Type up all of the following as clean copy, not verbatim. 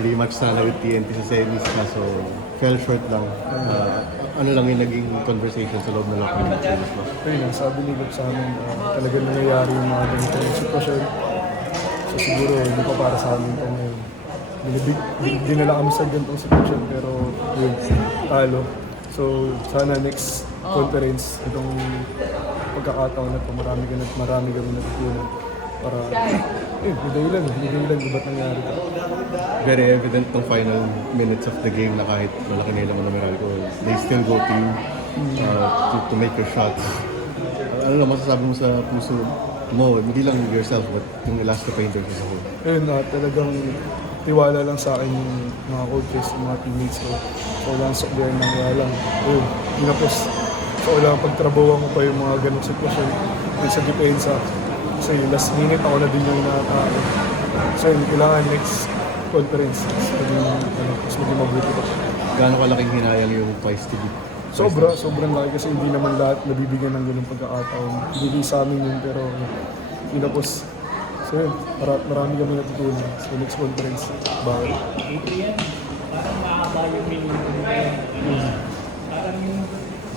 Rematch sana with TNT sa semis kaso fell short lang. Ano lang yung naging conversation sa loob ng locker room series mo? Ayun, sabi ni Coach sa amin, talagang nangyayari yung mga ganitong sitwasyon. So siguro hindi pa para sa amin ito ngayon. Dinala kami sa ganitong sitwasyon pero yun, talo. So sana next conference, itong pagkakataon na ito, marami kami natutunan para may dahilan ba't nangyari ito. Very evident ng final minutes of the game na kahit malaki nila ng Meralco, they still go to you to make your shots. Ano lang masasabi mo sa puso mo, hindi lang yourself but yung Alaska Painters as a whole? Ayun, talagang tiwala lang sa akin yung mga coaches, yung mga teammates ko. So lansok there nang walang. Ayun, pinapos. So kailangan pagtrabawan ko pa yung mga ganong sitwasyon sa depensa. Kasi last minute ako na din yung inaatake. So yun, kailangan next conference mas maging mabuti pa. Gaano kalaking hinayang yung twice to beat? Sobrang laki kasi hindi naman lahat nabibigyan ng ganung pagkakataon. Hindi sa amin yun, pero pinapos. So yun, marami kami natutunan sa next conference. Bakit? Adrian, parang mahaba yung minuto mo. Parang yung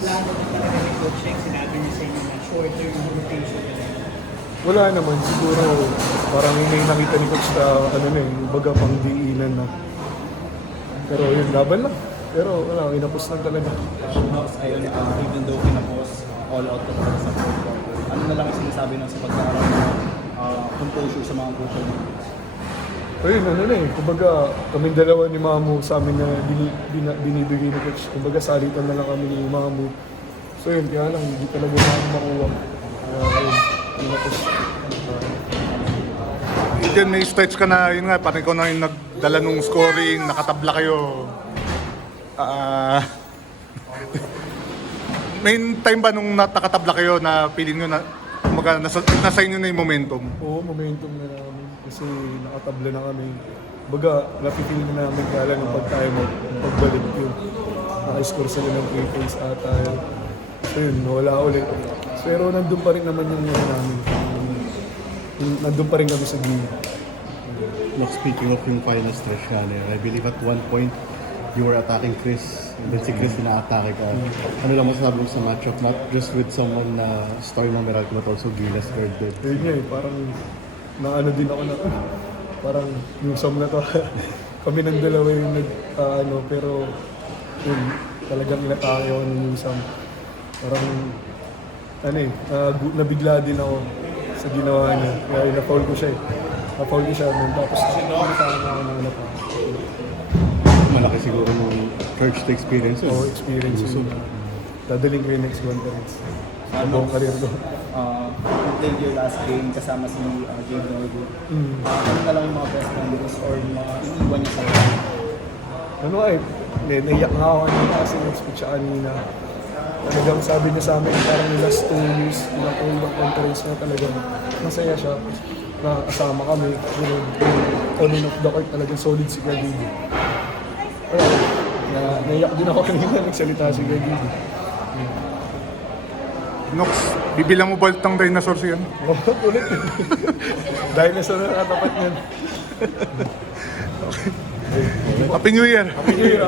plano na talaga ni Coach Sheng, sinabi niya sa inyo na shorter yung rotation. Wala naman, siguro parang yun yung nakita ni Coach na baga pang diinan na. Pero yun, laban lang. Pero wala, inapos lang talaga. Knox, ayun, even though kinapos all out ka talaga sa fourth quarter, ano na lang ang sinasabi ng sa pagkakaroon ng composure sa mga crucial moments? Ayun, kumbaga kaming dalawa ni Mamu sa amin na binibigay ni Coach. Kumbaga salitan na lang kami ni Mamu. So yun, kaya lang, hindi talaga namin makuha. Ayun, inapos. Diyan may stretch ka na, yun nga, parang ikaw na yung nagdala nung scoring, nakatabla kayo. May time ba nung nakatabla kayo na feeling nyo na nasa inyo na yung momentum? Oo, momentum na namin. Kasi nakatabla na kami. Baga, napipili na namin kaya lang yung pag-time out, yung pagbalik yun. Naka-score sila ng 3 points ata. So yun, nawala ulit. Pero nandun pa rin naman yung namin. Nandun pa rin kami sa game. Look, speaking of yung final stretch nga I believe at one point you were attacking Chris and then si Chris na-atake ka. Ano lang masasabi mo sa matchup, not just with someone na star ng Meralco but also Gilas Garded? Yun nga parang naano din ako na parang yung sum na to. Kami ng dalawa yung pero yun, talagang inatake ako ng sum. Parang nabigla din ako sa ginawa niya. Kaya na-foul ko siya tapos nakakita ako ng pa. Malaki siguro yung church to experience yun. Oo, experience yun. Dadaling ko yung next conference. Sa buong career ko. You played your last game kasama si Jade Norwood. Ano na lang yung mga best memories or mga iniwan niya sa'yo? Naiyak nga ako kanina kasi nag-speech siya kanina. Talagang sabi niya sa amin, parang yung last 2 years, yung conference na talagang masaya siya. Na kasama kami, on and off the court, talagang solid si Gagidi. Naiyak din ako kanina nagsalita si Gagidi. Nox, bibilang mo balt ng dinosaur siya. Ulit. Dinosaur na katapat niyan. Happy New Year! Happy New Year!